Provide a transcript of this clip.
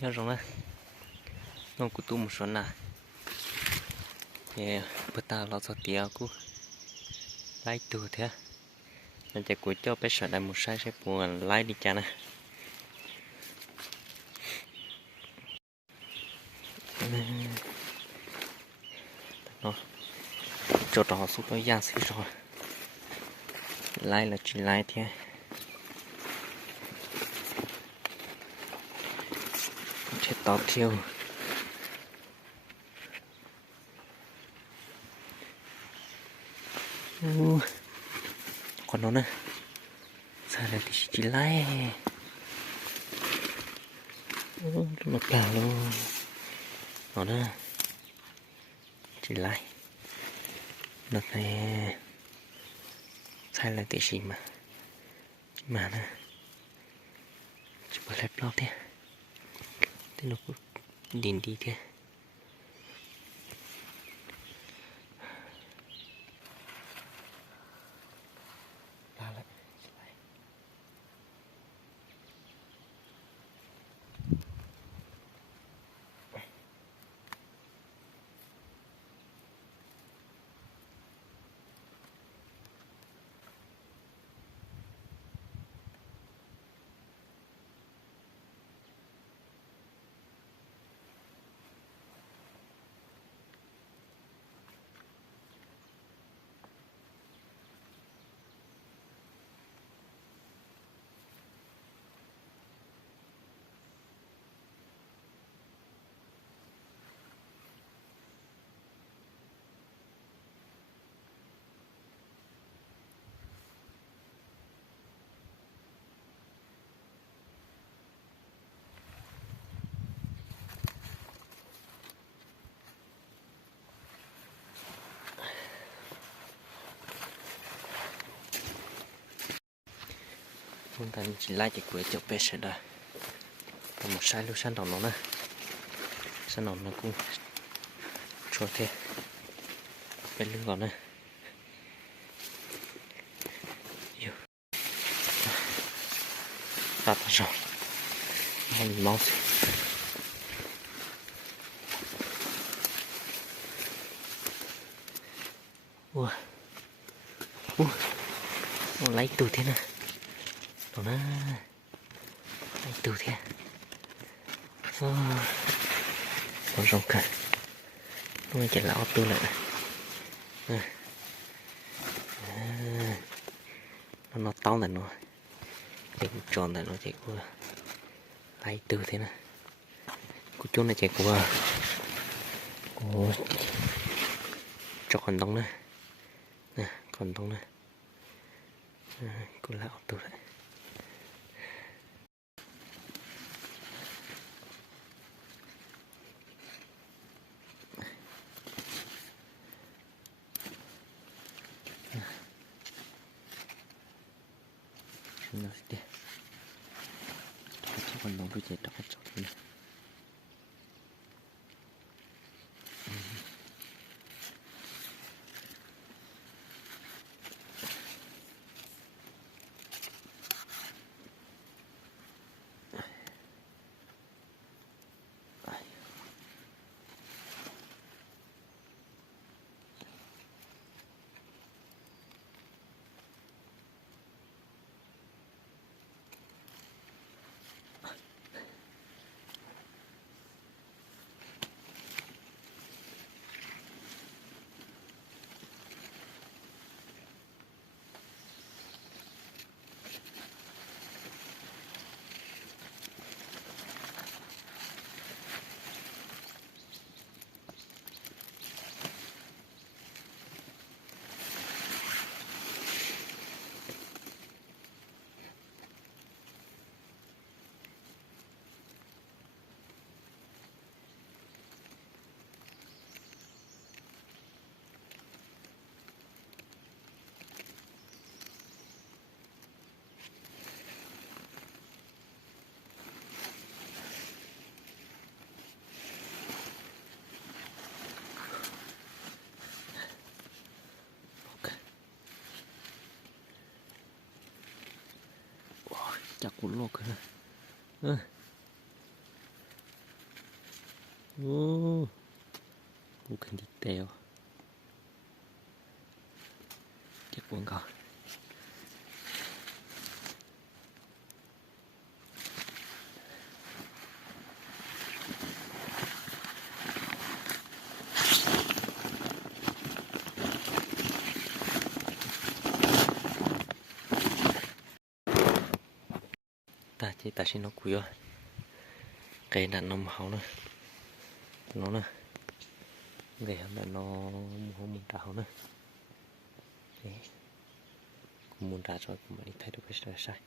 nhớ rồi nè nó cũng tu một số nè thì bữa ta lo cho tiệt cũng lấy từ thế nên chỉ cuối cho bé sợ đại một sai sẽ buồn lấy đi cha nè nó cho đó xuống tới giang xí rồi lấy là chỉ lấy thế chết tao thiêu còn nó nè sao lại chỉ lấy nó cả luôn nó nè chỉ lấy nó này sai là tí gì mà nè chỉ có lép lót thế nó cứ điền đi thế chúng ta chỉ lại chỉ cuối chụp bé sẽ đây còn một sai lúc sang đầu nó nè sang đầu nó cũng cho thế bên lưng còn nè yêu tạt rồi mình máu ua nó lấy từ thế nè nó lấy từ thế nó rộng cả nó chỉ lão từ lại nó to này nó chỉ tròn này nó chỉ có lấy từ thế này của chỗ này chỉ có tròn đông này nè còn đông này của lão từ lại nó đi cho con đông đôi chạy đọc cho thôi chắc cũng lột rồi 오, bukan detail. Chắc buồn còn. Ta chỉ ta xin nó quý rồi. Cái đàn nó máu nữa. Nó nè. Để là nó không muốn đào nữa. Đấy. Cũng muốn đào rồi cũng phải thay đổi cái sai.